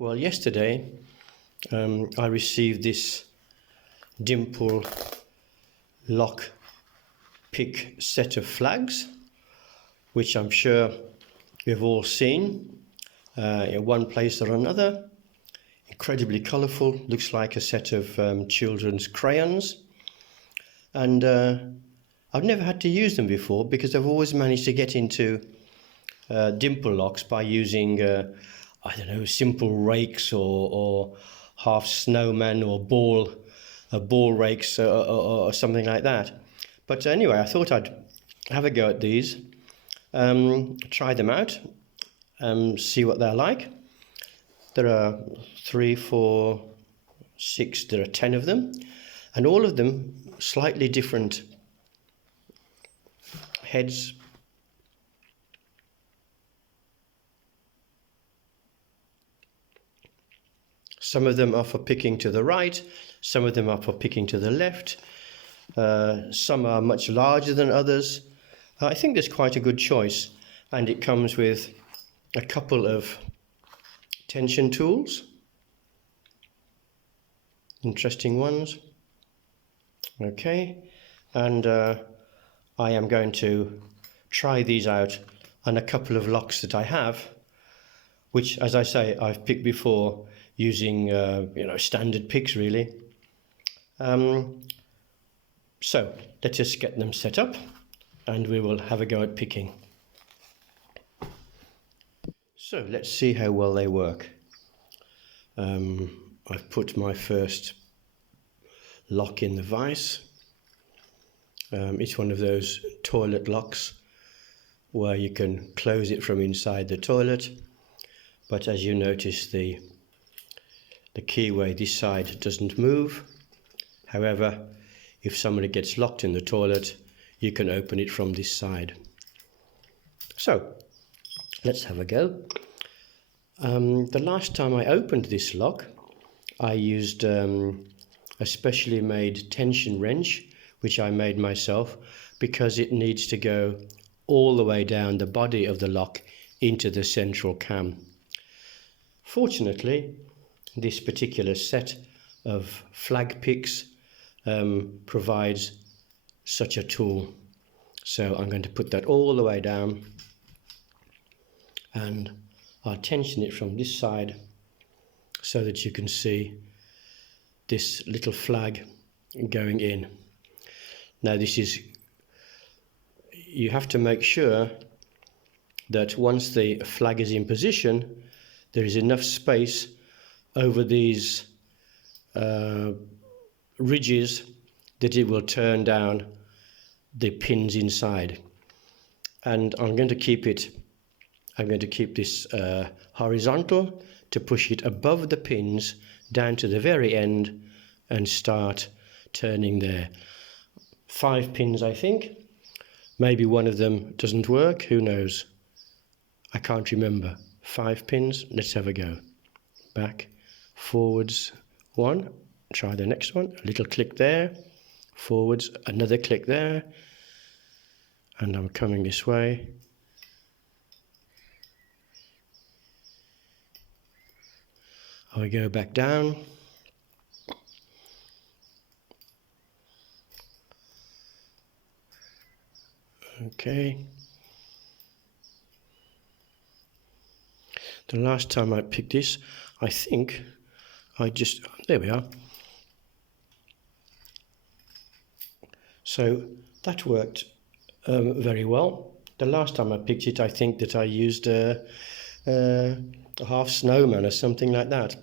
Well, yesterday I received this dimple lock pick set of flags, which I'm sure you've all seen in one place or another. Incredibly colourful, looks like a set of children's crayons, and I've never had to use them before because I've always managed to get into dimple locks by using I don't know, simple rakes or half snowmen or ball rakes or something like that. But anyway, I thought I'd have a go at these, try them out, see what they're like. There are 3, 4, 6, there are 10 of them, and all of them slightly different heads. Some of them are for picking to the right, some of them are for picking to the left, some are much larger than others. I think there's quite a good choice, and it comes with a couple of tension tools, interesting ones. Okay, and I am going to try these out on a couple of locks that I have, which, as I say, I've picked before using standard picks really. So let's just get them set up and we will have a go at picking. So let's see how well they work. I've put my first lock in the vise. It's one of those toilet locks where you can close it from inside the toilet, but as you notice, the keyway this side doesn't move. However, if somebody gets locked in the toilet, you can open it from this side. So let's have a go. The last time I opened this lock, I used a specially made tension wrench, which I made myself, because it needs to go all the way down the body of the lock into the central cam. Fortunately, this particular set of flag picks provides such a tool. So I'm going to put that all the way down and I'll tension it from this side so that you can see this little flag going in. Now you have to make sure that once the flag is in position, there is enough space over these ridges that it will turn down the pins inside. And I'm going to keep this horizontal to push it above the pins down to the very end and start turning there. 5 pins, I think. Maybe one of them doesn't work, who knows? I can't remember. 5 pins, let's have a go. Back, forwards, 1, try the next one, a little click there, forwards, another click there, and I'm coming this way. I go back down. Okay. The last time I picked this, I think there we are. So that worked very well. The last time I picked it, I think that I used a half snowman or something like that.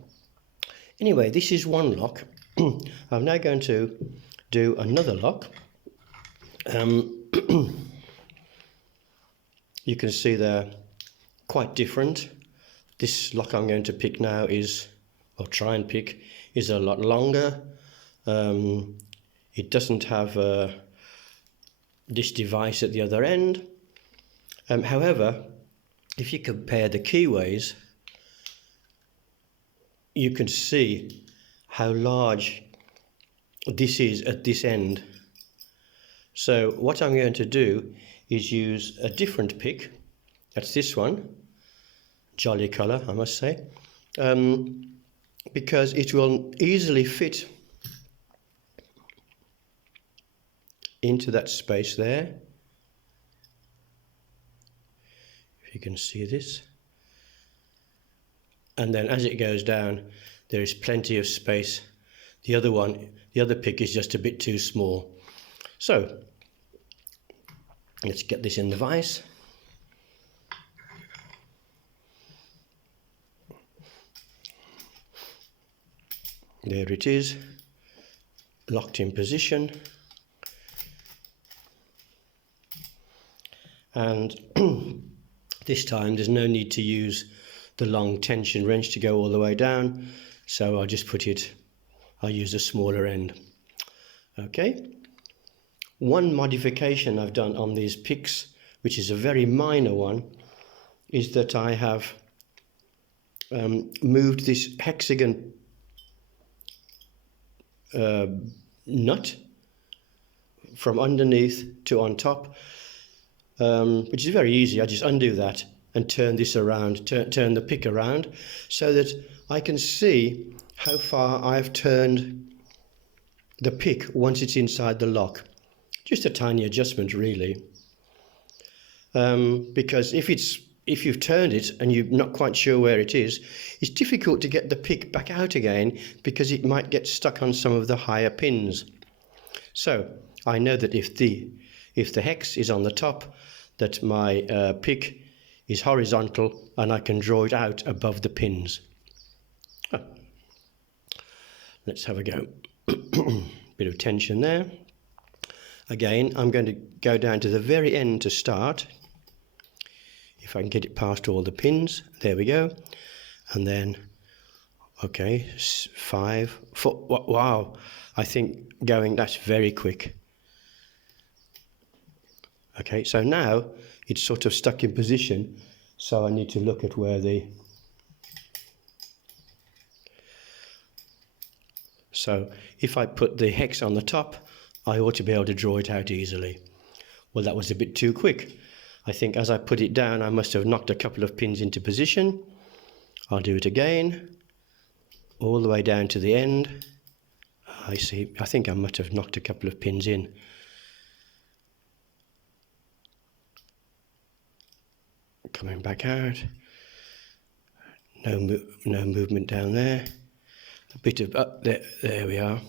Anyway, this is one lock. I'm now going to do another lock. You can see they're quite different. This lock I'm going to pick now or try and pick, is a lot longer. It doesn't have this device at the other end. However, if you compare the keyways, you can see how large this is at this end. So what I'm going to do is use a different pick. That's this one. Jolly colour, I must say. because it will easily fit into that space there. If you can see this. And then as it goes down, there is plenty of space. The other pick is just a bit too small. So let's get this in the vise. There it is, locked in position. And this time there's no need to use the long tension wrench to go all the way down, so I'll use a smaller end. Okay, one modification I've done on these picks, which is a very minor one, is that I have moved this hexagon nut from underneath to on top, which is very easy. I just undo that and turn this around, turn the pick around, so that I can see how far I've turned the pick once it's inside the lock. Just a tiny adjustment really, because if you've turned it and you're not quite sure where it is, it's difficult to get the pick back out again because it might get stuck on some of the higher pins. So I know that if the hex is on the top, that my pick is horizontal and I can draw it out above the pins. Let's have a go. Bit of tension there. Again, I'm going to go down to the very end to start. If I can get it past all the pins, there we go. And then, okay, 5, 4, wow, I think that's very quick. Okay, so now it's sort of stuck in position, so I need to look at where so if I put the hex on the top, I ought to be able to draw it out easily. Well, that was a bit too quick. I think as I put it down, I must have knocked a couple of pins into position. I'll do it again, all the way down to the end. I think I must have knocked a couple of pins in. Coming back out. No movement down there. A bit of there we are.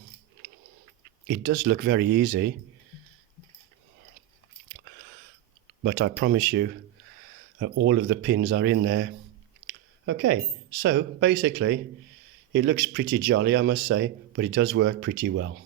It does look very easy, but I promise you all of the pins are in there. Okay, so basically it looks pretty jolly, I must say, but it does work pretty well.